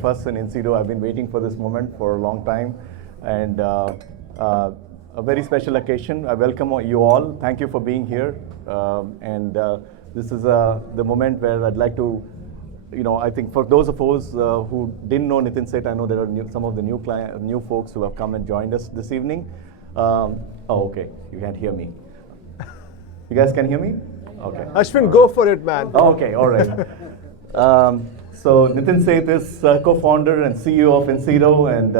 First in Insido, I've been waiting for this moment for a long time, and a very special occasion. I welcome you all. Thank you for being here, this is the moment where I'd like to, I think for those of us who didn't know Nitin Seth, I know there are some of the new folks who have come and joined us this evening. Okay, you can't hear me. You guys can hear me? Okay. Ashwin, go for it, man. Okay, all right. So Nitin Seth is co-founder and CEO of Insido, and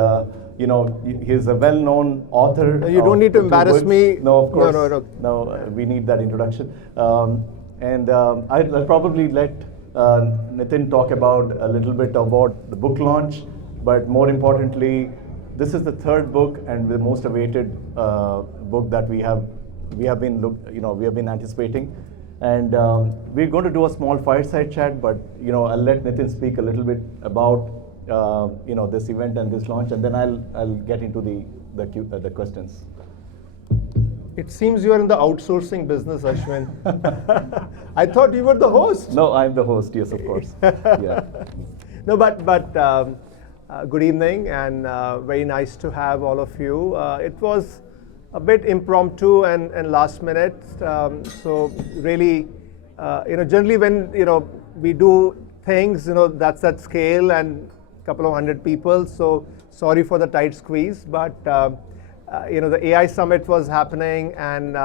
he's a well-known author. You don't need to embarrass me. No, of course. No. We need that introduction. I'll probably let Nitin talk about a little bit about the book launch, but more importantly, this is the third book and the most awaited book that we have been anticipating. And we're going to do a small fireside chat, but I'll let Nitin speak a little bit about this event and this launch, and then I'll get into the questions. It seems you are in the outsourcing business, Ashwin. I thought you were the host. No, I'm the host. Yes, of course. Yeah. No, but good evening, and very nice to have all of you. It was a bit impromptu and last minute. So really, generally when we do things, that's at scale and a couple of hundred people. So sorry for the tight squeeze, but the AI Summit was happening, and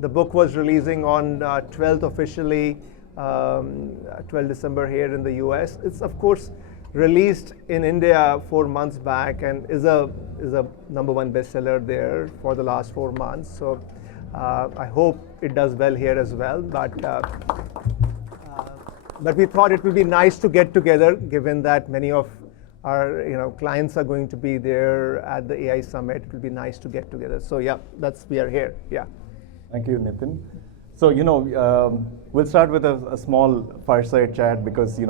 the book was releasing on 12th officially, 12 December here in the US. It's of course released in India 4 months back and is a #1 bestseller there for the last 4 months. So I hope it does well here as well. But we thought it would be nice to get together, given that many of our clients are going to be there at the AI Summit. It will be nice to get together. So yeah, we are here. Yeah. Thank you, Nitin. So we'll start with a small fireside chat because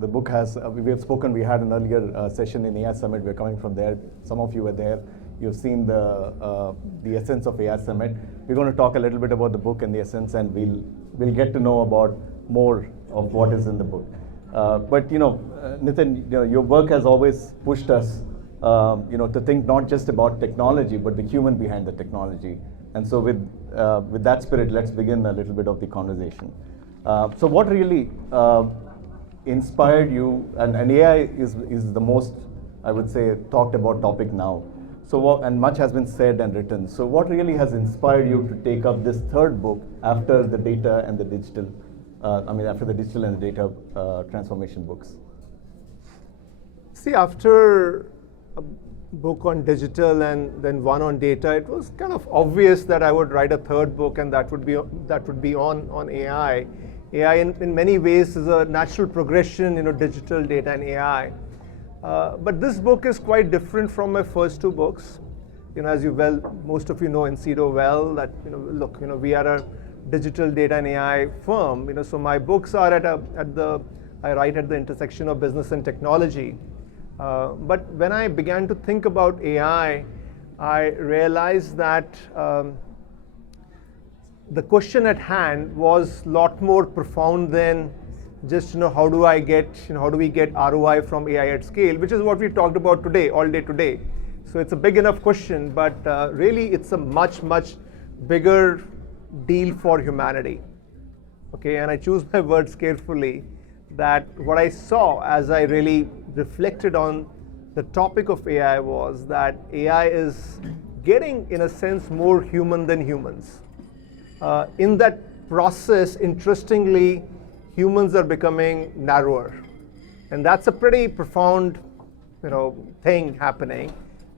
the book has, we have spoken, we had an earlier session in AI Summit, we're coming from there. Some of you were there. You've seen the essence of AI Summit. We're going to talk a little bit about the book and the essence, and we'll get to know about more of what is in the book. But Nitin, your work has always pushed us to think not just about technology, but the human behind the technology. And so with that spirit, let's begin a little bit of the conversation. So what really inspired you, and AI is the most, I would say, talked about topic now. So and much has been said and written. So what really has inspired you to take up this third book after the data and the digital, after the digital and the data transformation books? See, after a book on digital and then one on data, it was kind of obvious that I would write a third book, and that would be on AI. AI in many ways is a natural progression, digital, data, and AI. But this book is quite different from my first 2 books. As most of you know Insido well, that look, we are a digital, data, and AI firm. So my books are I write at the intersection of business and technology. But when I began to think about AI, I realized that the question at hand was a lot more profound than just how do we get ROI from AI at scale, which is what we talked about today, all day today. So it's a big enough question, but really it's a much bigger deal for humanity. Okay, and I choose my words carefully. That what I saw as I really reflected on the topic of AI was that AI is getting, in a sense, more human than humans. In that process, interestingly, humans are becoming narrower. And that's a pretty profound thing happening,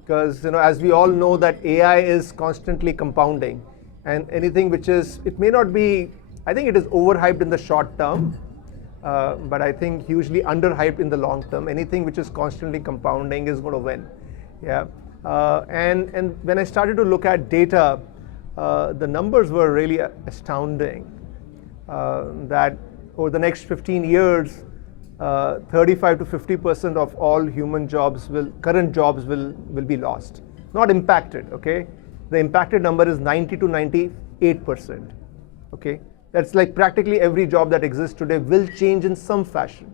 because as we all know that AI is constantly compounding, and anything which is, it may not be, I think it is overhyped in the short term, but I think hugely underhyped in the long term. Anything which is constantly compounding is going to win. Yeah. And when I started to look at data, the numbers were really astounding. That over the next 15 years, 35 to 50% of all human jobs current jobs will be lost, not impacted. Okay, the impacted number is 90 to 98%. Okay, that's like practically every job that exists today will change in some fashion.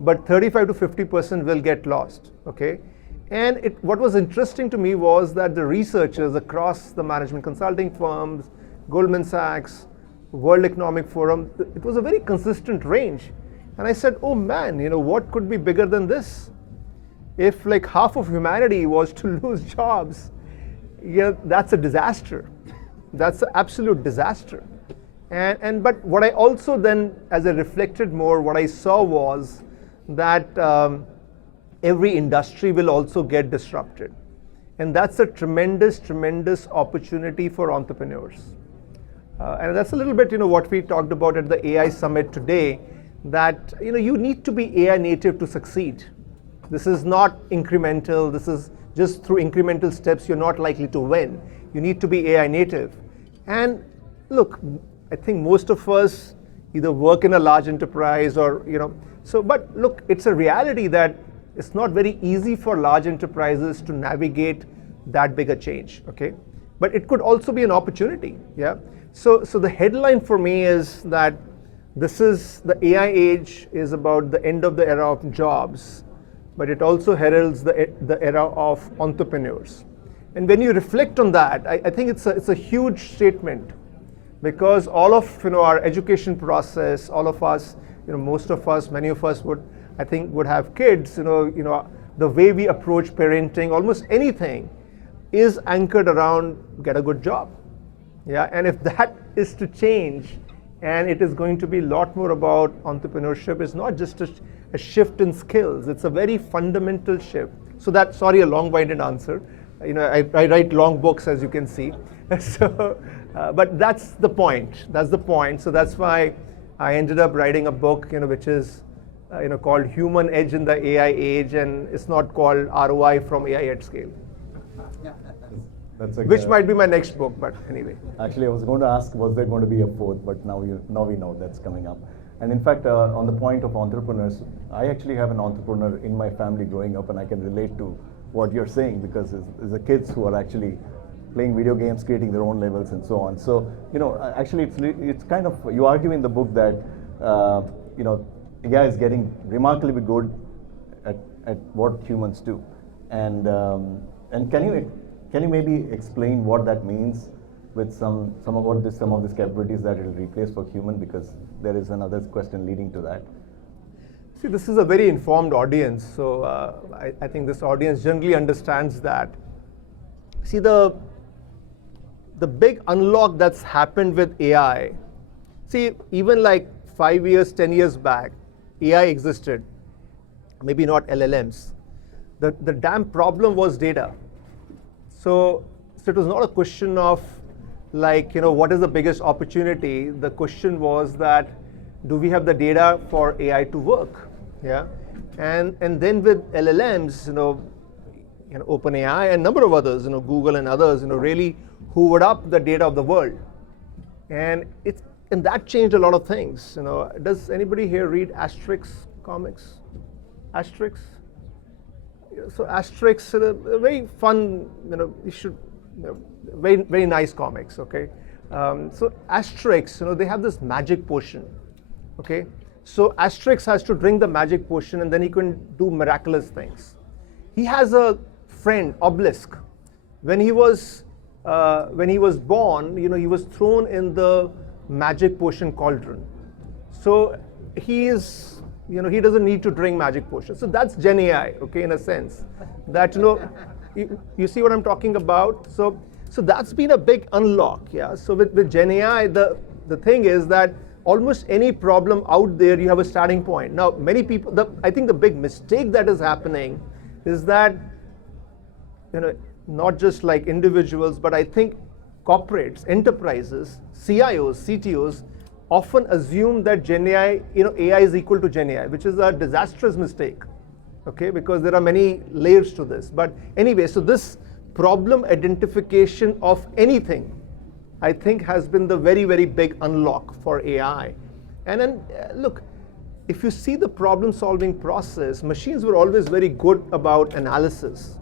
but 35 to 50% will get lost, okay? And what was interesting to me was that the researchers across the management consulting firms, Goldman Sachs, World Economic Forum, it was a very consistent range. And I said, oh man, what could be bigger than this? If like half of humanity was to lose jobs, that's a disaster. That's an absolute disaster. But what I also then, as I reflected more, what I saw was that every industry will also get disrupted. And that's a tremendous, tremendous opportunity for entrepreneurs. And that's a little bit, what we talked about at the AI Summit today, that, you need to be AI native to succeed. This is not incremental. This is just through incremental steps, you're not likely to win. You need to be AI native. And look, I think most of us either work in a large enterprise or, but look, it's a reality that it's not very easy for large enterprises to navigate that big a change, okay? But it could also be an opportunity, yeah? So the headline for me is that the AI age is about the end of the era of jobs, but it also heralds the era of entrepreneurs. And when you reflect on that, I think it's a huge statement, because all of our education process, all of us, most of us, many of us would have kids. The way we approach parenting, almost anything, is anchored around get a good job. Yeah, and if that is to change, and it is going to be a lot more about entrepreneurship, it's not just a shift in skills, it's a very fundamental shift. So that, sorry, a long-winded answer. I write long books, as you can see. So, but that's the point. That's the point. So that's why I ended up writing a book, which is, called Human Edge in the AI Age, and it's not called ROI from AI at Scale. Which might be my next book, but anyway. Actually, I was going to ask, was there going to be a fourth? But now we know that's coming up. And in fact, on the point of entrepreneurs, I actually have an entrepreneur in my family growing up, and I can relate to what you're saying, because it's the kids who are actually playing video games, creating their own levels, and so on. So, actually, it's kind of, you argue in the book that, AI is getting remarkably good at what humans do. And can you maybe explain what that means with some of these capabilities that it will replace for human, because there is another question leading to that. See, this is a very informed audience, so I think this audience generally understands that. See, the big unlock that's happened with AI, see, even like 5 years, 10 years back, AI existed, maybe not LLMs. The damn problem was data. So it was not a question of like, what is the biggest opportunity? The question was that, do we have the data for AI to work? Yeah, and then with LLMs, OpenAI and a number of others, Google and others, really hoovered up the data of the world, and that changed a lot of things. Does anybody here read Asterix comics? Asterix. So Asterix, very fun. You should, very very nice comics. Okay, so Asterix, they have this magic potion. Okay. So Asterix has to drink the magic potion, and then he can do miraculous things. He has a friend, Obelisk. When he was born, he was thrown in the magic potion cauldron. So he is, he doesn't need to drink magic potion. So that's Gen AI, okay, in a sense. That you see what I'm talking about. So that's been a big unlock, yeah. So with Gen AI, the thing is that almost any problem out there, you have a starting point. Now, many people, I think the big mistake that is happening is that, not just like individuals, but I think corporates, enterprises, CIOs, CTOs often assume that Gen AI, AI is equal to Gen AI, which is a disastrous mistake, okay, because there are many layers to this. But anyway, so this problem identification of anything, I think, has been the very, very big unlock for AI. And then, look, if you see the problem-solving process, machines were always very good about analysis.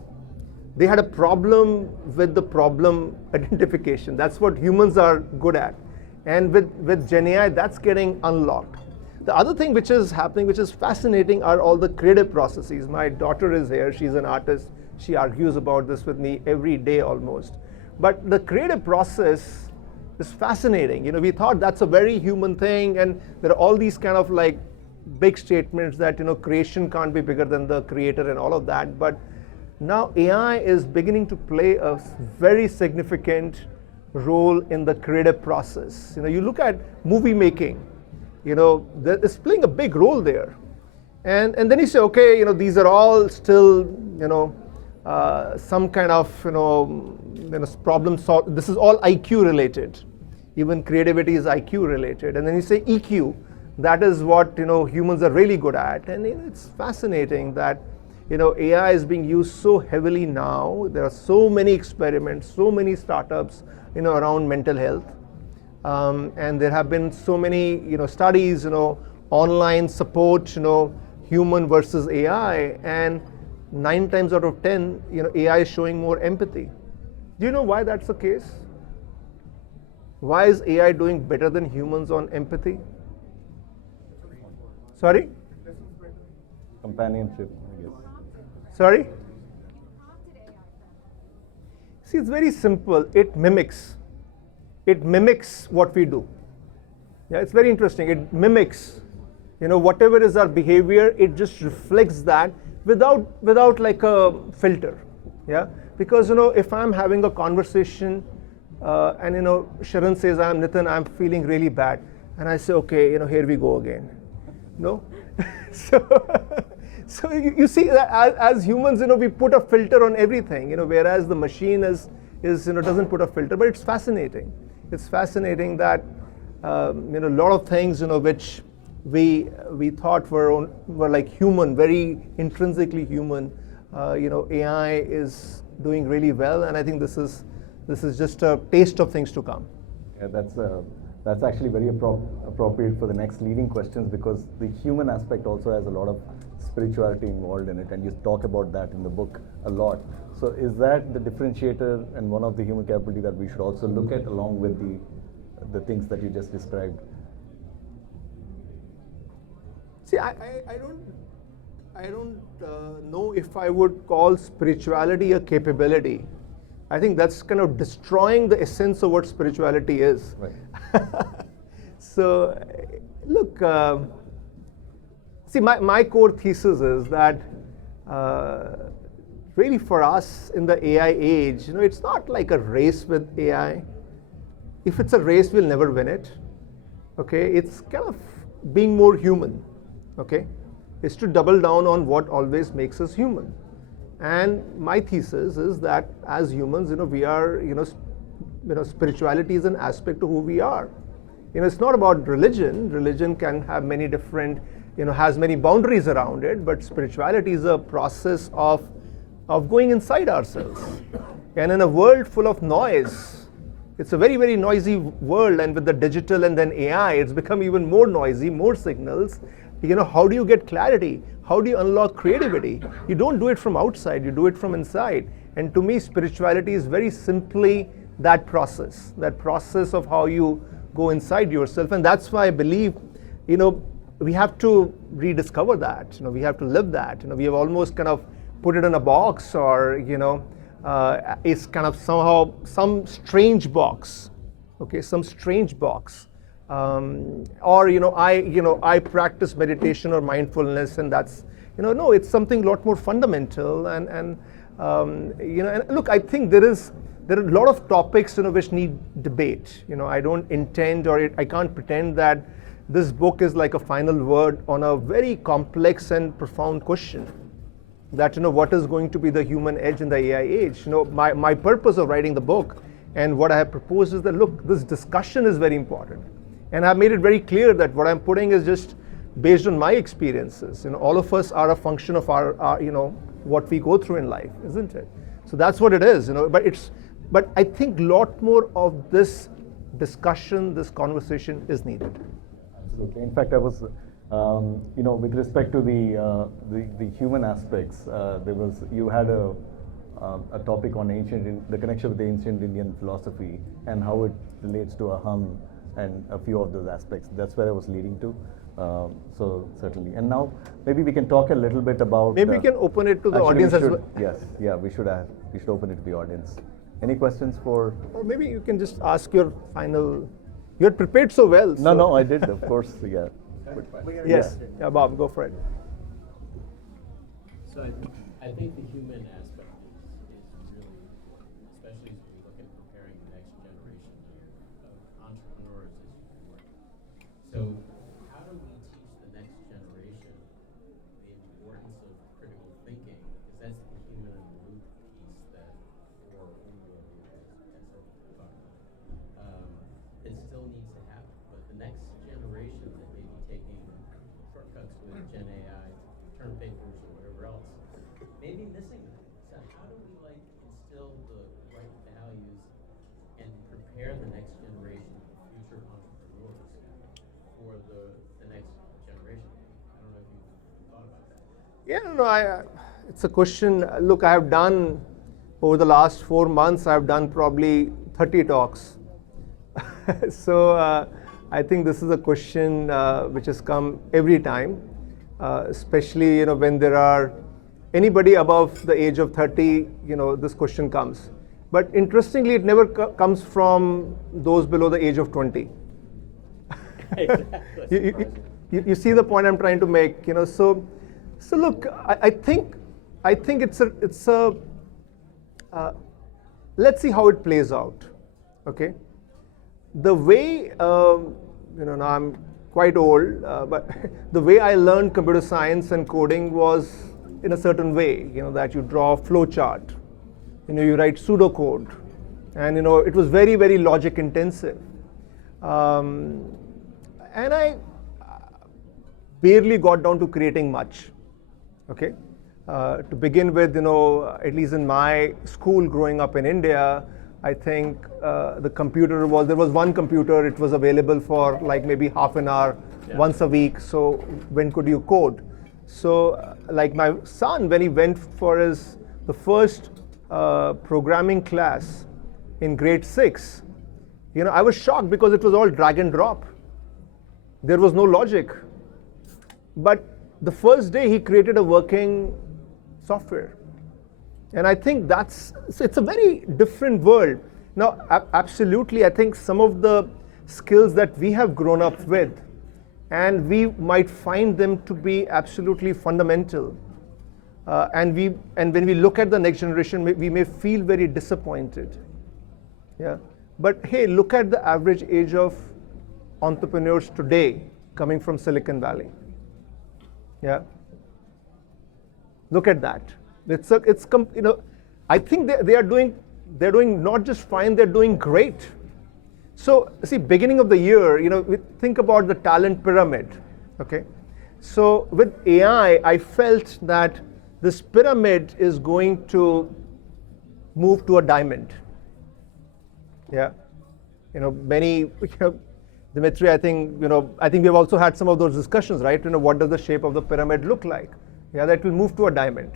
They had a problem with the problem identification. That's what humans are good at. And with Gen AI, that's getting unlocked. The other thing which is happening, which is fascinating, are all the creative processes. My daughter is here, she's an artist. She argues about this with me every day almost. But the creative process is fascinating. You know, we thought that's a very human thing, and there are all these kind of like big statements that, you know, creation can't be bigger than the creator and all of that. But now AI is beginning to play a very significant role in the creative process. You know, you look at movie making, you know, it's playing a big role there. And then you say, okay, you know, these are all still, you know, some kind of, problem solved. This is all IQ related. Even creativity is IQ related. And then you say EQ, that is what, you know, humans are really good at. And it's fascinating that, you know, AI is being used so heavily now. There are so many experiments, so many startups, you know, around mental health. And there have been so many, you know, studies, you know, online support, you know, human versus AI. And 9 times out of 10, you know, AI is showing more empathy. Do you know why that's the case? Why is AI doing better than humans on empathy? Sorry? Companionship, I guess. Sorry? See, it's very simple. It mimics. It mimics what we do. Yeah, it's very interesting. It mimics, you know, whatever is our behavior, it just reflects that without like a filter. Yeah, because, you know, if I'm having a conversation and, you know, Sharon says, I'm Nitin, I'm feeling really bad, and I say, okay, you know, here we go again. No? So you see that as humans, you know, we put a filter on everything, you know, whereas the machine is you know, doesn't put a filter. But it's fascinating. It's fascinating that you know, a lot of things, you know, which we thought were like human, very intrinsically human, you know, AI is doing really well, and I think this is just a taste of things to come. Yeah, that's actually very appropriate for the next leading questions, because the human aspect also has a lot of spirituality involved in it, and you talk about that in the book a lot. So is that the differentiator and one of the human capability that we should also look at along with the things that you just described? See, I don't know if I would call spirituality a capability. I think that's kind of destroying the essence of what spirituality is. Right. So, look, see, my core thesis is that really for us in the AI age, you know, it's not like a race with AI. If it's a race, we'll never win it. Okay, it's kind of being more human. Okay, is to double down on what always makes us human. And my thesis is that as humans, you know, we are, you know, spirituality is an aspect of who we are. You know, it's not about religion. Religion can have many different, you know, has many boundaries around it, but spirituality is a process of going inside ourselves. And in a world full of noise, it's a very, very noisy world, and with the digital and then AI, it's become even more noisy, more signals. You know, how do you get clarity? How do you unlock creativity? You don't do it from outside, you do it from inside. And to me, spirituality is very simply that process of how you go inside yourself. And that's why I believe, you know, we have to rediscover that. You know, we have to live that. You know, we have almost kind of put it in a box, or, you know, it's kind of somehow some strange box. Okay, some strange box. Or, you know, I practice meditation or mindfulness, and that's, you know, no, it's something a lot more fundamental. And you know, and look, I think there are a lot of topics, you know, which need debate. You know, I don't intend, or I can't pretend that this book is like a final word on a very complex and profound question. That, you know, what is going to be the human edge in the AI age? You know, my purpose of writing the book and what I have proposed is that, look, this discussion is very important. And I've made it very clear that what I'm putting is just based on my experiences. You know, all of us are a function of our you know, what we go through in life, isn't it? So that's what it is, you know. But I think a lot more of this discussion, this conversation is needed. Absolutely. In fact, I was, you know, with respect to the human aspects, you had a topic on the connection with the ancient Indian philosophy and how it relates to Aham and a few of those aspects. That's where I was leading to. So certainly. And now maybe we can talk a little bit about. Maybe we can open it to the actually audience we as should, well. Yes, yeah, we should open it to the audience. Any questions for? Or maybe you can just ask your final. You're prepared so well. No, I did, of course, yeah. Yes. Yeah, Bob, go for it. So I think the human aspect is really, especially as we look at preparing the next generation of entrepreneurs as you work. So how do we teach the next generation the importance of critical thinking? Because that's the human in the loop piece that, or it still needs to happen. But the next generation that may be taking shortcuts with Gen AI, term papers, or whatever else, may be missing that. So how do we instill the right values and prepare the next generation of future entrepreneurs for the next generation? I don't know if you've thought about that. Yeah, no, it's a question. Look, I have done, over the last 4 months, I've done probably 30 talks. So I think this is a question which has come every time, especially when there are anybody above the age of 30, this question comes. But interestingly, it never comes from those below the age of 20. You see the point I'm trying to make, So look, I think it's a let's see how it plays out, okay? The way, now I'm quite old, but the way I learned computer science and coding was in a certain way, that you draw a flow chart, you write pseudocode, and it was very, very logic intensive. And I barely got down to creating much, okay? To begin with, at least in my school growing up in India, I think the computer there was one computer, it was available for maybe half an hour once a week, so when could you code? So like my son, when he went for the first programming class in grade 6, I was shocked because it was all drag and drop. There was no logic. But the first day he created a working software. And I think it's a very different world. Now, absolutely, I think some of the skills that we have grown up with, and we might find them to be absolutely fundamental. And when we look at the next generation, we may feel very disappointed. Yeah. But hey, look at the average age of entrepreneurs today coming from Silicon Valley. Yeah. Look at that. I think they're doing not just fine, they're doing great. So see, beginning of the year, we think about the talent pyramid, okay? So with AI, I felt that this pyramid is going to move to a diamond. Yeah. Dimitri, I think we've also had some of those discussions, right? What does the shape of the pyramid look like? Yeah, that will move to a diamond,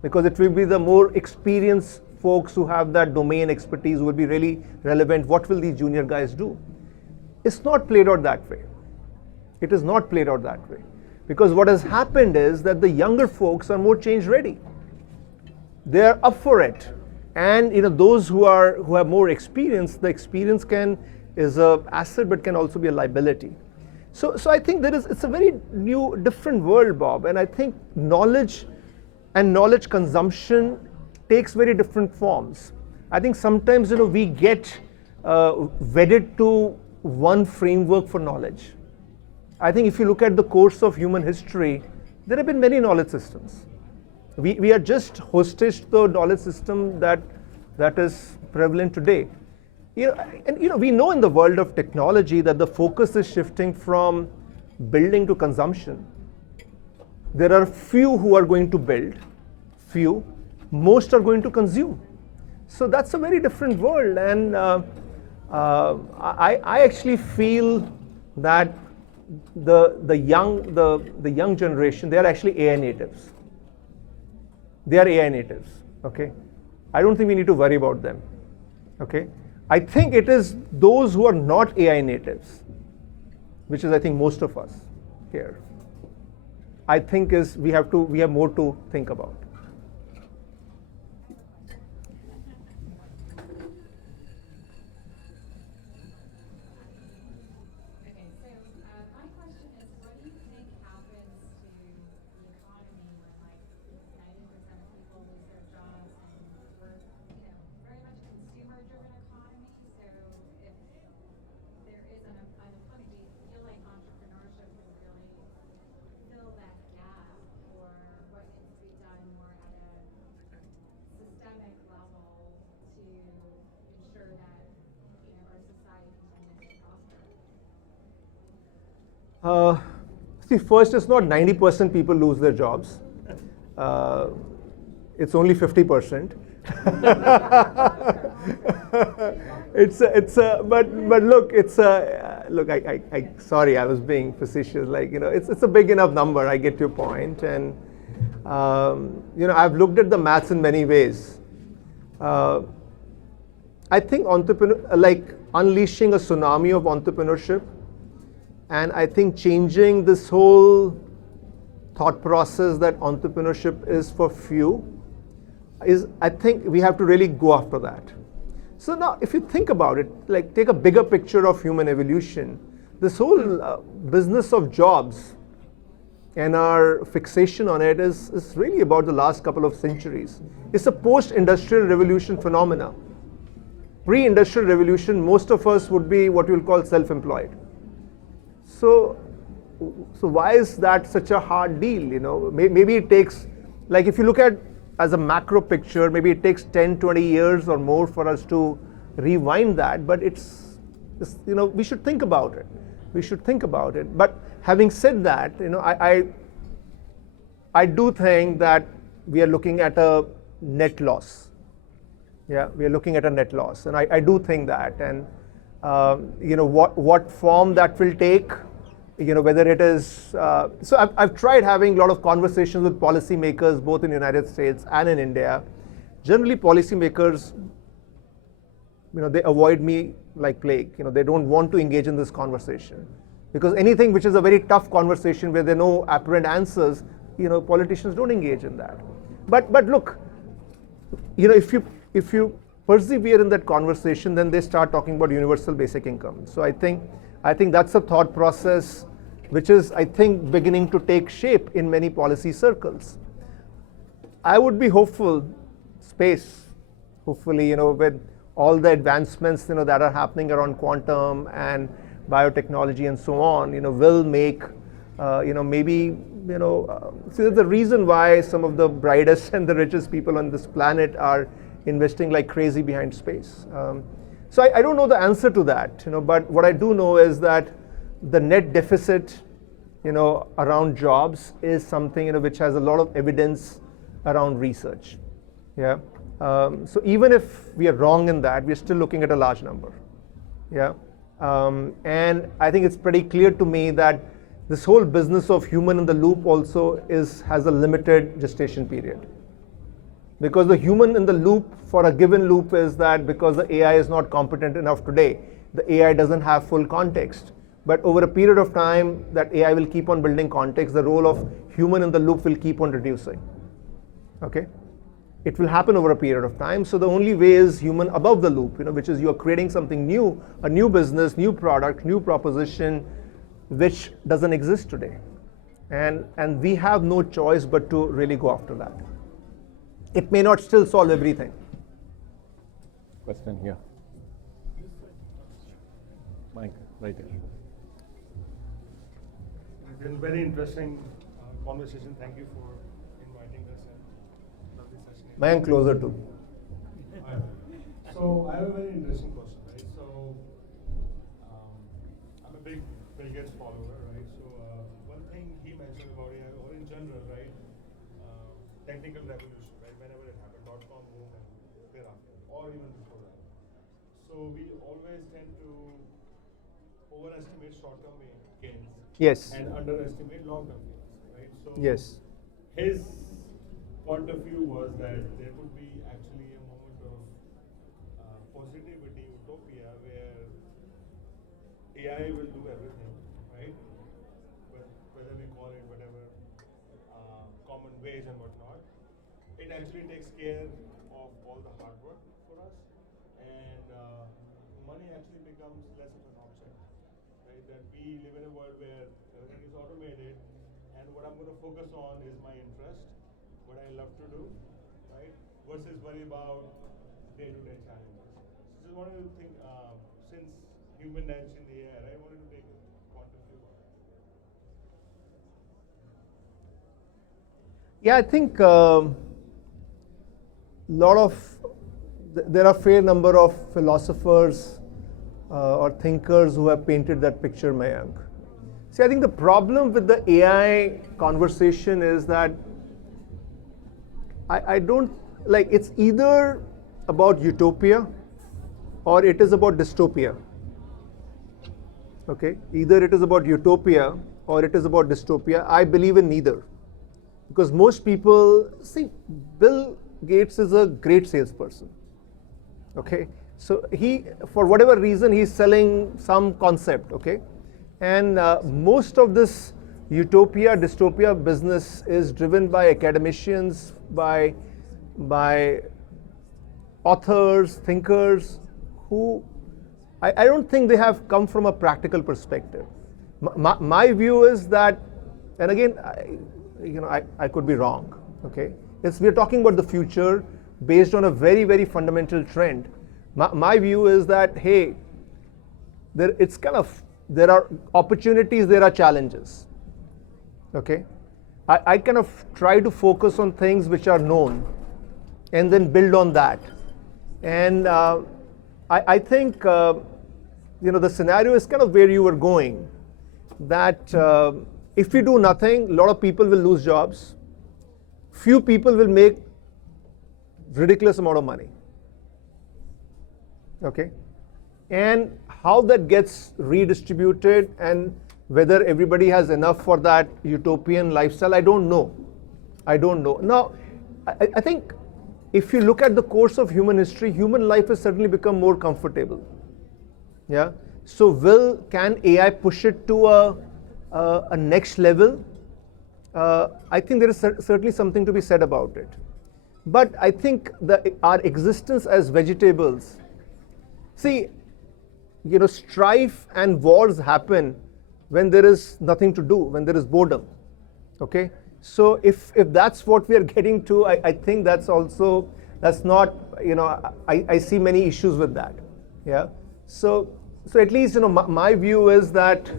because it will be the more experienced folks who have that domain expertise who will be really relevant. What will these junior guys do? It's not played out that way. It is not played out that way. Because what has happened is that the younger folks are more change ready. They are up for it. And those who have more experience, the experience is an asset but can also be a liability. So I think it's a very new, different world, Bob. And I think knowledge and knowledge consumption takes very different forms. I think sometimes we get wedded to one framework for knowledge. I think if you look at the course of human history, there have been many knowledge systems. We are just hostage to the knowledge system that is prevalent today. We know in the world of technology that the focus is shifting from building to consumption. There are few who are going to build, most are going to consume. So that's a very different world, and I actually feel that the young generation, they are actually AI natives. They are AI natives, okay? I don't think we need to worry about them, okay? I think it is those who are not AI natives, which is I think most of us. here. I think we have more to think about. Okay, so my question is, what do you think happens to the economy when like 90% of people lose their jobs and we're, very much a consumer-driven economy? So if there is unemployment, do you feel like entrepreneurship can really fill that gap, or what needs to be done more at a systemic level to ensure that our society continues to prosper? See, first, it's not 90% people lose their jobs. It's only 50%. But look, look. Sorry, I was being facetious. Like, it's a big enough number. I get your point, and I've looked at the maths in many ways. I think unleashing a tsunami of entrepreneurship, and I think changing this whole thought process that entrepreneurship is for few, I think we have to really go after that. So now, if you think about it, like take a bigger picture of human evolution, this whole business of jobs and our fixation on it is really about the last couple of centuries. It's a post-industrial revolution phenomena. Pre-industrial revolution, most of us would be what you'll call self-employed. So why is that such a hard deal? Maybe it takes, like if you look at as a macro picture, maybe it takes 10, 20 years or more for us to rewind that, but we should think about it. We should think about it. But having said that, I do think that we are looking at a net loss. Yeah, we are looking at a net loss, and I do think that, and what form that will take, whether it is. So I've tried having a lot of conversations with policymakers, both in the United States and in India. Generally, policymakers, they avoid me like plague. They don't want to engage in this conversation, because anything which is a very tough conversation where there are no apparent answers, politicians don't engage in that. But look, if you persevere in that conversation, then they start talking about universal basic income. So I think that's a thought process which is, I think, beginning to take shape in many policy circles. I would be hopeful, hopefully, with all the advancements, that are happening around quantum and biotechnology and so on, will make, maybe, see, there's a reason why some of the brightest and the richest people on this planet are investing like crazy behind space. So I don't know the answer to that, but what I do know is that the net deficit, around jobs is something, which has a lot of evidence around research. Yeah. So even if we are wrong in that, we're still looking at a large number. Yeah. And I think it's pretty clear to me that this whole business of human in the loop also has a limited gestation period. Because the human in the loop for a given loop is that because the AI is not competent enough today, the AI doesn't have full context. But over a period of time, that AI will keep on building context. The role of human in the loop will keep on reducing. Okay? It will happen over a period of time. So the only way is human above the loop, which is you are creating something new, a new business, new product, new proposition, which doesn't exist today. And we have no choice but to really go after that. It may not still solve everything. Question here. Mike, right here. It's been very interesting conversation. Thank you for inviting us and lovely session. Mayank, closer to. So I have a very interesting question, right? So I'm a big Bill Gates follower, right? So one thing he mentioned about AI, or in general, right? Technical revolution, right? Whenever it happened, .com boom and thereafter, or even before that. So we always tend to overestimate short-term gains. Yes. And underestimate long-term gains, right? So Yes. his point of view was that there would be actually a moment of positivity, utopia, where AI will do everything, right? But whether whatever we call it, whatever common wage and whatnot, it actually takes care of all the hard work for us, and money actually becomes less of an object, right? That we live in a world where everything is automated, and what I'm going to focus on is my interest, what I love to do, right? Versus worry about day-to-day challenges. So just wanted to think, since human edge in the air, I wanted to take a quantum view on it. Yeah, I think there are a fair number of philosophers or thinkers who have painted that picture, Mayank. See, I think the problem with the AI conversation is that I don't like, it's either about utopia or it is about dystopia. Okay, either it is about utopia or it is about dystopia. I believe in neither. Because most people, see, Bill Gates is a great salesperson. Okay, so he, for whatever reason, he's selling some concept. Okay, and most of this utopia, dystopia business is driven by academicians, by authors, thinkers, who I don't think they have come from a practical perspective. My view is that, and again, I could be wrong. Okay, we're talking about the future based on a very, very fundamental trend. My view is that, hey, there are opportunities, there are challenges. Okay, I kind of try to focus on things which are known, and then build on that. And I think the scenario is kind of where you were going. That if we do nothing, a lot of people will lose jobs. Few people will make ridiculous amount of money. Okay, and how that gets redistributed and whether everybody has enough for that utopian lifestyle, I don't know. Now, I think if you look at the course of human history, human life has certainly become more comfortable. Yeah. So can AI push it to a next level? I think there is certainly something to be said about it. But I think our existence as vegetables, see, strife and wars happen when there is nothing to do, when there is boredom. Okay, so if that's what we are getting to, I think that's not, I see many issues with that. Yeah, so at least my view is that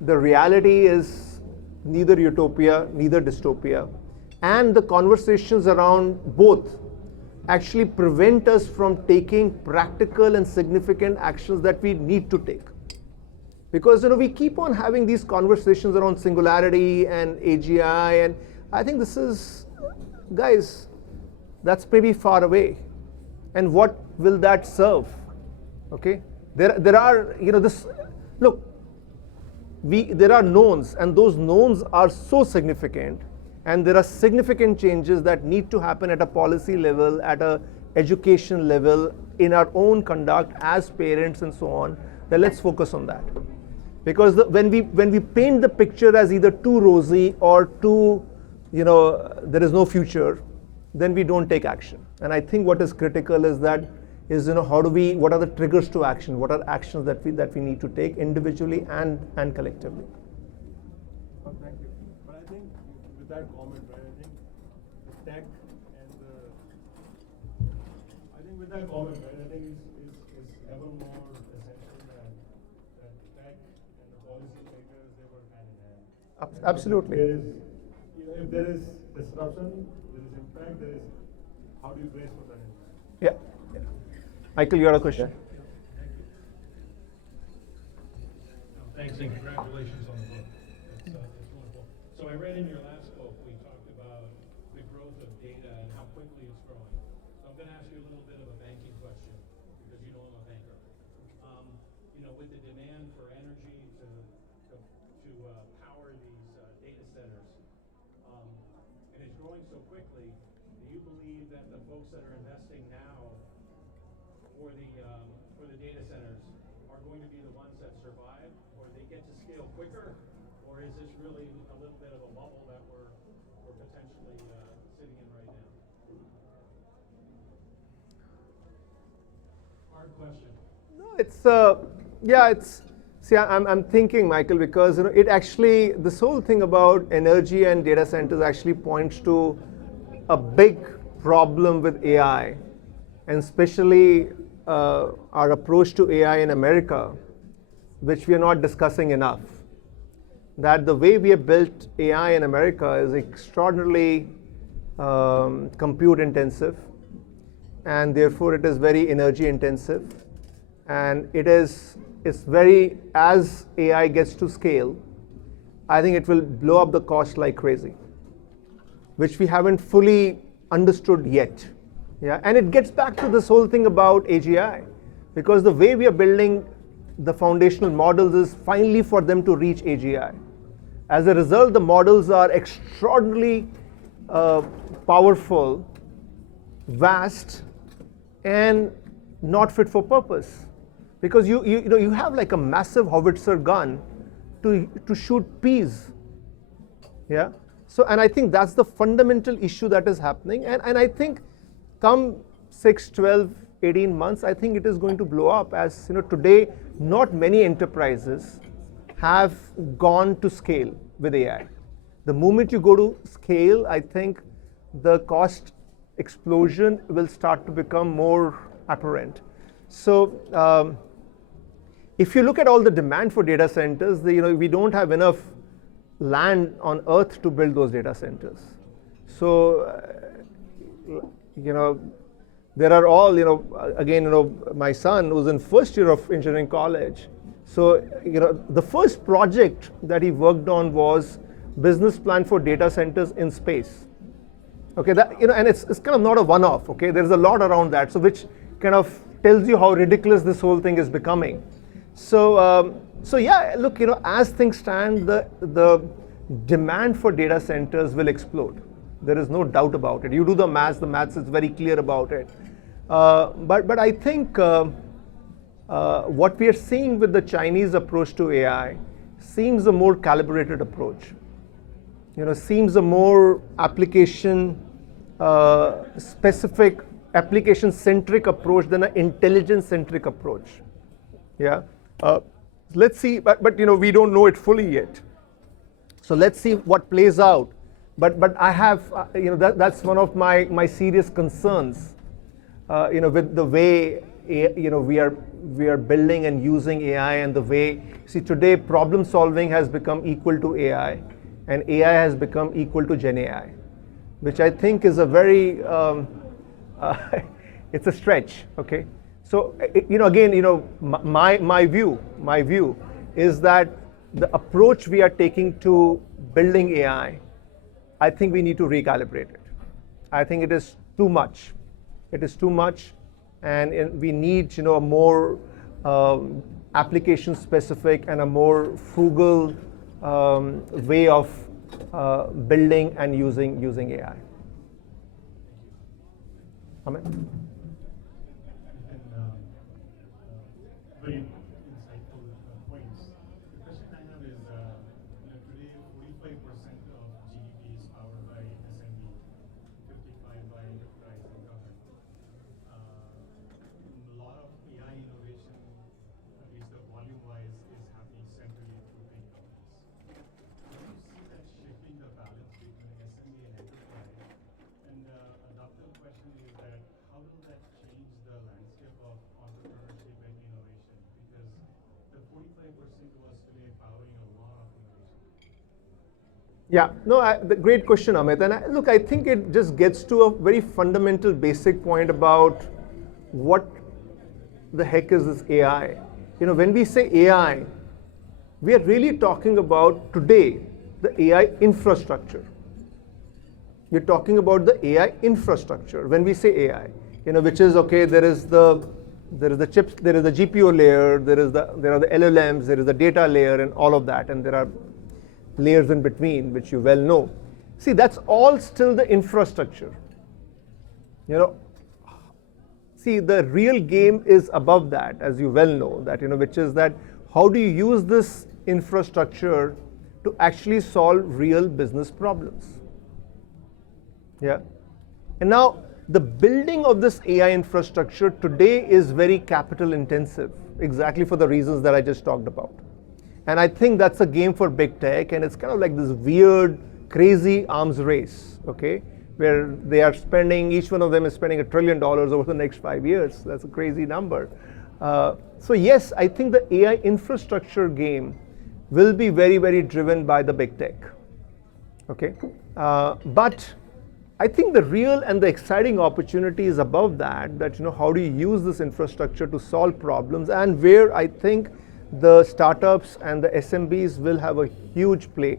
the reality is neither utopia, neither dystopia, and the conversations around both actually prevent us from taking practical and significant actions that we need to take. Because we keep on having these conversations around singularity and AGI, and I think this is, guys, that's maybe far away. And what will that serve? Okay, there are there are knowns, and those knowns are so significant, and there are significant changes that need to happen at a policy level, at a education level, in our own conduct as parents and so on. Then let's focus on that. Because when we paint the picture as either too rosy or too, there is no future, then we don't take action. And I think what is critical is what are the triggers to action? What are actions that we need to take individually and collectively? Well, thank you. But I think with that comment, right, I think the tech and with that comment, right, I think is ever more essential that tech and the policy makers, they work hand in hand. Absolutely. If there is disruption, there is impact, there is how do you brace for that impact? Yeah. Michael, you had a question? Thanks and congratulations on the book. It's wonderful. So I read in your last book, we talked about the growth of data and how quickly it's growing. So I'm going to ask you a little bit of a banking question, because I'm a banker. With the demand for energy to power these data centers, and it's growing so quickly, do you believe that the folks that are investing now for the data centers are going to be the ones that survive, or they get to scale quicker, or or is this really a little bit of a bubble that we're potentially sitting in right now? Hard question. No, it's see, I'm thinking, Michael, because it actually, this whole thing about energy and data centers actually points to a big problem with AI, and especially our approach to AI in America, which we are not discussing enough. That the way we have built AI in America is extraordinarily compute intensive, and therefore it is very energy intensive, and it's very, as AI gets to scale, I think it will blow up the cost like crazy, which we haven't fully understood yet. Yeah, and it gets back to this whole thing about AGI, because the way we are building the foundational models is finally for them to reach AGI. As a result, the models are extraordinarily powerful, vast, and not fit for purpose. Because you have like a massive howitzer gun to shoot peas. Yeah. So, and I think that's the fundamental issue that is happening. And I think come 6, 12, 18 months, I think it is going to blow up. As today, not many enterprises have gone to scale with AI. The moment you go to scale, I think the cost explosion will start to become more apparent. So if you look at all the demand for data centers, we don't have enough land on earth to build those data centers. So there are all, again, my son was in first year of engineering college. So the first project that he worked on was business plan for data centers in space. Okay, that, and it's kind of not a one-off. Okay, there's a lot around that, so which kind of tells you how ridiculous this whole thing is becoming. So yeah, look, as things stand, the demand for data centers will explode. There is no doubt about it. You do the maths is very clear about it. But I think what we are seeing with the Chinese approach to AI seems a more calibrated approach. Seems a more application specific, application centric approach than an intelligence centric approach. Yeah. Let's see, but we don't know it fully yet. So let's see what plays out. But I have that's one of my serious concerns. With the way we are building and using AI, and the way, see, today problem solving has become equal to AI, and AI has become equal to Gen AI, which I think is a very it's a stretch. Okay. So again, my view is that the approach we are taking to building AI, I think we need to recalibrate it. I think it is too much. It is too much, and we need a more application specific and a more frugal way of building and using AI. Amen. Very insightful points. The question I have is, today 45% of GDP is powered by SME, 55% by enterprise and government. A lot of AI innovation, at least the volume-wise, is happening centrally through big companies. Do you see that shifting the balance between SME and enterprise? And a doctoral question is that how will that change the landscape of entrepreneurship and innovation? Because the 45% was today powering a lot of innovation. Yeah, no, the great question, Amit. And look, I think it just gets to a very fundamental basic point about what the heck is this AI. When we say AI, we are really talking about today the AI infrastructure. We're talking about the AI infrastructure. When we say AI, which is, okay, there is the chips, there is the GPU layer, there are the LLMs, there is the data layer, and all of that, and there are layers in between, which you well know. See, that's all still the infrastructure. See, the real game is above that, as you well know, that which is that how do you use this infrastructure to to actually solve real business problems. Yeah. And now the building of this AI infrastructure today is very capital intensive, exactly for the reasons that I just talked about. And I think that's a game for big tech, and it's kind of like this weird, crazy arms race, okay? Where they are spending, each one of them is spending $1 trillion over the next 5 years. That's a crazy number. So yes, I think the AI infrastructure game will be very, very driven by the big tech, okay? But I think the real and the exciting opportunity is above that, how do you use this infrastructure to solve problems, and where I think the startups and the SMBs will have a huge play.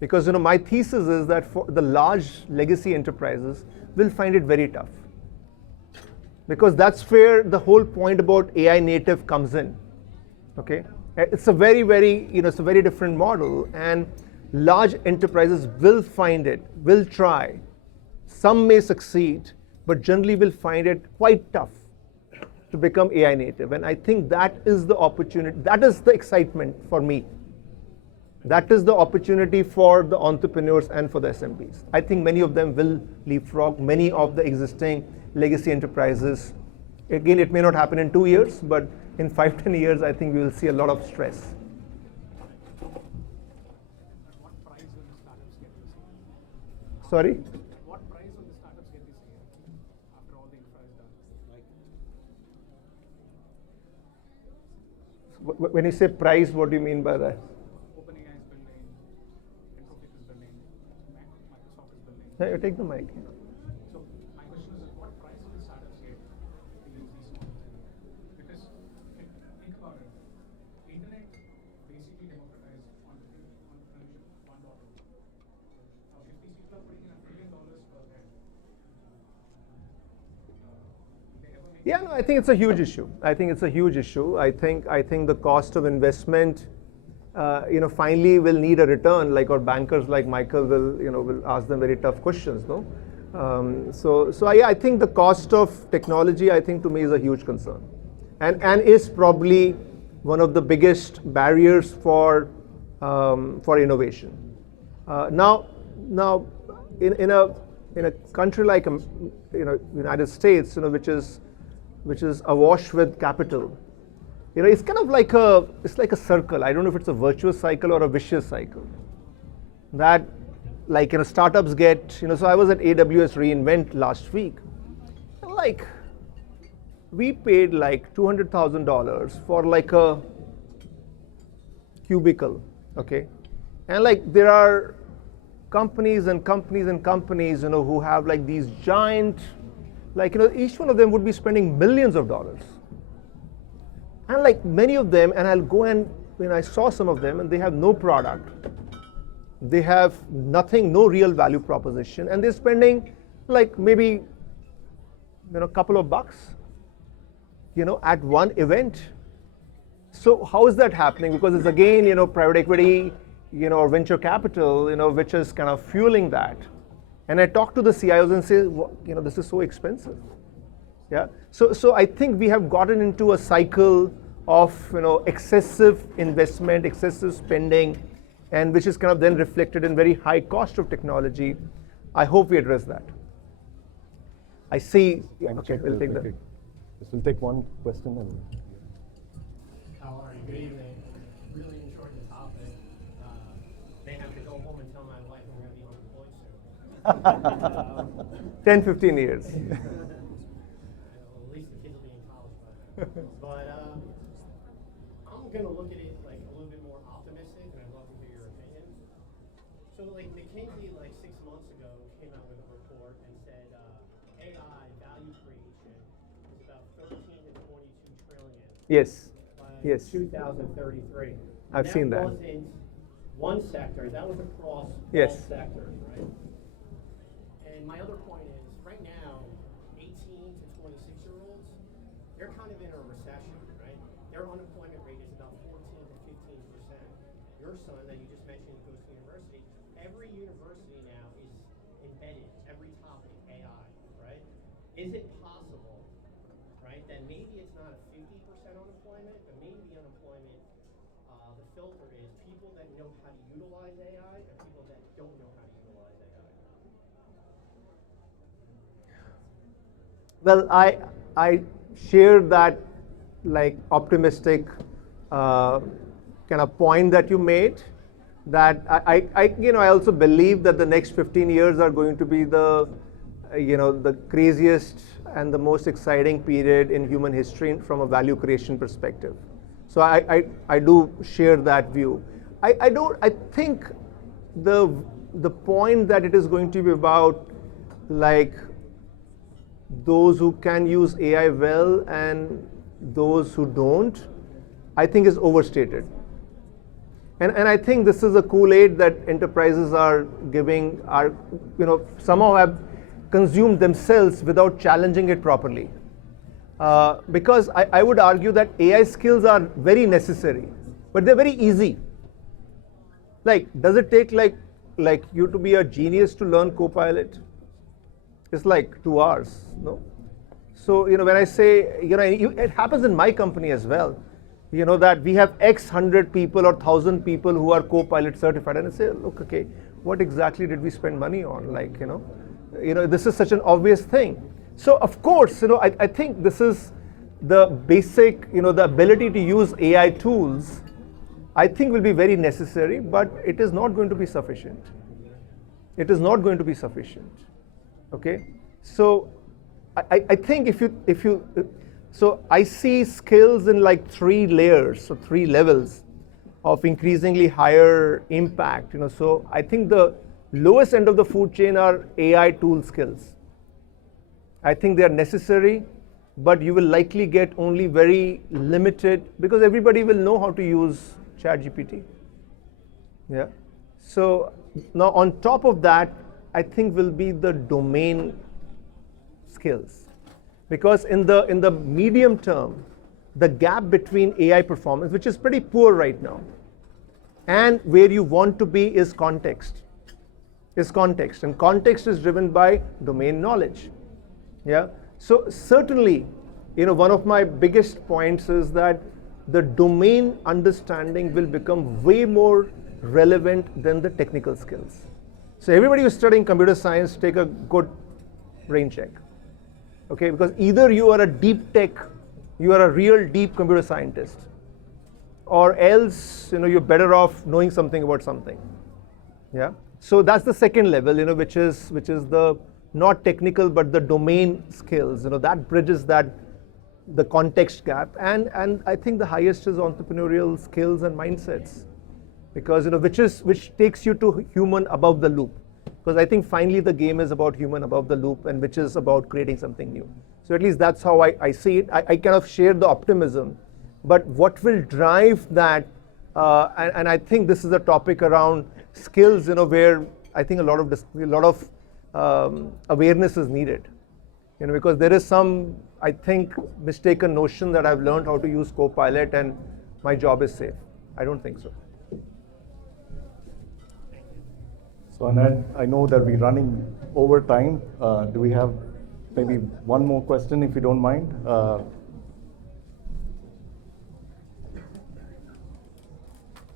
Because my thesis is that for the large legacy enterprises will find it very tough. Because that's where the whole point about AI native comes in. Okay? It's a very, very, it's a very different model, and large enterprises will find it, will try. Some may succeed, but generally will find it quite tough to become AI native. And I think that is the opportunity, that is the excitement for me. That is the opportunity for the entrepreneurs and for the SMBs. I think many of them will leapfrog many of the existing legacy enterprises. Again, it may not happen in 2 years, but in 5-10 years, I think we will see a lot of stress. What price will the startups get this year? Sorry? What price will the startups get this year after all the infra is done? When you say price, what do you mean by that? OpenAI is building, Anthropic is building, Microsoft is building. Yeah, you take the mic. So my question is, what price will the startups get to use these models? Because think about it, internet basically democratized entrepreneurship 1.0. Now, if these people are putting in $1 billion per head, they ever make Yeah, no, I think it's a huge issue. I think it's a huge issue. I think the cost of investment, finally will need a return. Like our bankers, like Michael, will ask them very tough questions, no? I think the cost of technology, I think to me is a huge concern, and is probably one of the biggest barriers for innovation. Now, in a country like United States, which is awash with capital, it's kind of like a circle. I don't know if it's a virtuous cycle or a vicious cycle. That, like, startups get, so I was at AWS reInvent last week. Like, we paid like $200,000 for like a cubicle, okay? And like there are companies and companies and companies, who have like these giant, like, each one of them would be spending millions of dollars. And like many of them, and I'll go and when I saw some of them, and they have no product. They have nothing, no real value proposition, and they're spending like maybe a couple of bucks, at one event. So how is that happening? Because it's again, private equity, or venture capital, which is kind of fueling that. And I talk to the CIOs and say, well, this is so expensive. Yeah. So I think we have gotten into a cycle of excessive investment, excessive spending, and which is kind of then reflected in very high cost of technology. I hope we address that. I see. Okay, we'll take that. Yes, we'll take one question and. How are you? Good evening. Really enjoyed the topic. May have to go home and tell my wife I'm going to be unemployed soon. 10, 15 years. At least the kids will be in college by then. But I'm going to look at it like a little bit more optimistic, and I'd love to hear your opinion. So like McKinsey, like 6 months ago, came out with a report and said AI value creation is about 13 to 22 trillion. Yes. By Yes. 2033. I've seen that. That wasn't one sector, that was across Yes. all sectors, right? And my other point is, right now, 18 to 26-year-olds, they're kind of in a recession, right? Their unemployment rate is about 14 to 15%. Your son that you just mentioned goes to university. Every university now is embedded, every topic, AI, right? Is it possible, right, that maybe it's not a 50% unemployment, but maybe the unemployment, the filter is people that know how to utilize AI and people that don't know how to utilize AI? Well, I share that like optimistic kind of point that you made. That I also believe that the next 15 years are going to be the the craziest and the most exciting period in human history from a value creation perspective. So I do share that view. I think the point that it is going to be about like those who can use AI well and those who don't, I think is overstated. And I think this is a Kool-Aid that enterprises are giving, are somehow have consumed themselves without challenging it properly. Because I would argue that AI skills are very necessary, but they're very easy. Like, does it take like you to be a genius to learn Copilot? It's like 2 hours, no? So when I say it happens in my company as well. That we have X hundred people or 1,000 people who are Copilot certified, and I say, look, okay, what exactly did we spend money on? Like, this is such an obvious thing. So of course, I think this is the basic, the ability to use AI tools, I think will be very necessary, but it is not going to be sufficient. It is not going to be sufficient. Okay, so I think so I see skills in like 3 layers, so 3 levels of increasingly higher impact. So I think the lowest end of the food chain are AI tool skills. I think they are necessary, but you will likely get only very limited, because everybody will know how to use ChatGPT. Yeah. So now on top of that, I think will be the domain skills. Because in the medium term, the gap between AI performance, which is pretty poor right now, and where you want to be is context. And context is driven by domain knowledge. Yeah. So certainly, one of my biggest points is that the domain understanding will become way more relevant than the technical skills. So everybody who's studying computer science, take a good brain check. Okay, because either you are a deep tech, you are a real deep computer scientist, or else you're better off knowing something about something. Yeah. So that's the second level, which is the not technical but the domain skills. That bridges the context gap, and I think the highest is entrepreneurial skills and mindsets, because which takes you to human above the loop. Because I think finally the game is about human above the loop, and which is about creating something new. So at least that's how I see it. I kind of share the optimism, but what will drive that, and I think this is a topic around skills, where I think a lot of awareness is needed. Because there is some, I think, mistaken notion that I've learned how to use Copilot and my job is safe. I don't think so. So Anand, I know that we're running over time. Do we have maybe one more question, if you don't mind?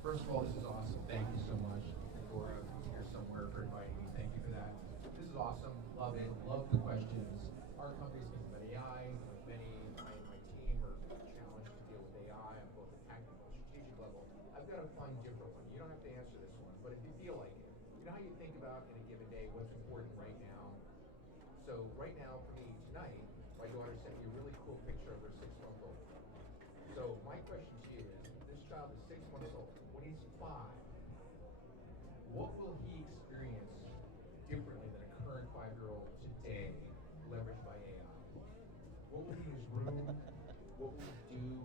First of all, this is awesome. Thank you so much. For here somewhere for inviting me. Thank you for that. This is awesome. Love it. Love the questions. Our company's thinking about AI. Many in my team are challenged to deal with AI on both the technical and strategic level. I've got a fun, different one. You don't have to answer this one, but if you feel like it, you know how you think about in a given day what's important right now. So right now, for me tonight, my daughter sent me a really cool picture of her 6-month-old. So my question to you is, this child is 6 months old. When he's 5, what will he experience differently than a current 5-year-old today, leveraged by AI? What will be his room? What will he do?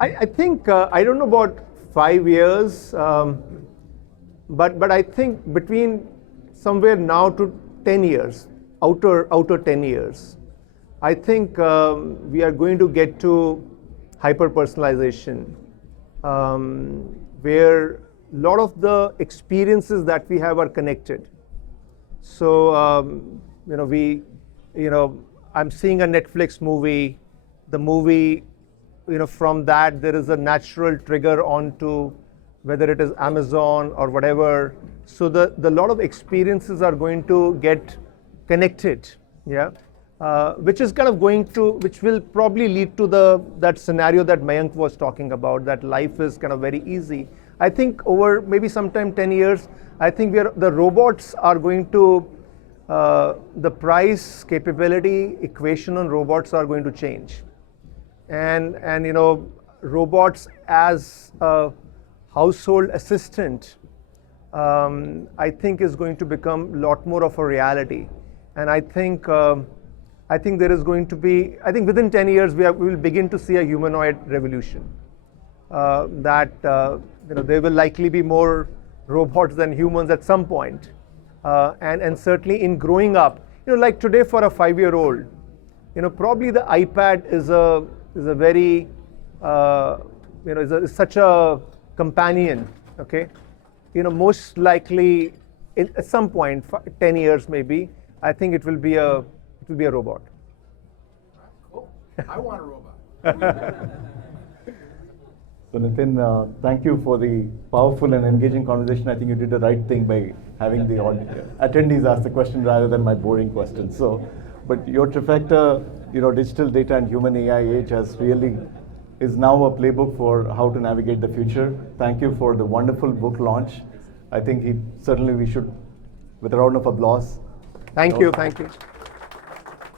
I think, I don't know about 5 years, but I think between somewhere now to 10 years, outer 10 years, I think we are going to get to hyper-personalization, where a lot of the experiences that we have are connected. So, I'm seeing a Netflix movie, the movie, from that there is a natural trigger onto whether it is Amazon or whatever. So the lot of experiences are going to get connected, yeah, which is kind of which will probably lead to that scenario that Mayank was talking about, that life is kind of very easy. I think over maybe sometime 10 years, I think the robots are going to, the price capability equation on robots are going to change. And robots as a household assistant, I think is going to become a lot more of a reality. And I think there is going to be, I think within 10 years we will begin to see a humanoid revolution. There will likely be more robots than humans at some point. And certainly in growing up, like today for a 5-year-old, probably the iPad is a very, is such a companion, okay? Most likely at some point, 10 years maybe, I think it will be a robot. Cool. I want a robot. So Nitin, thank you for the powerful and engaging conversation. I think you did the right thing by having the attendees ask the question rather than my boring questions. So, but your trifecta, digital data and human AI age is now a playbook for how to navigate the future. Thank you for the wonderful book launch. I think we should, with a round of applause. Thank you.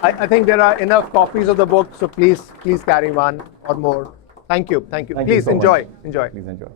I think there are enough copies of the book, so please carry one or more. Thank you. Thank you Please so enjoy. much. Please enjoy.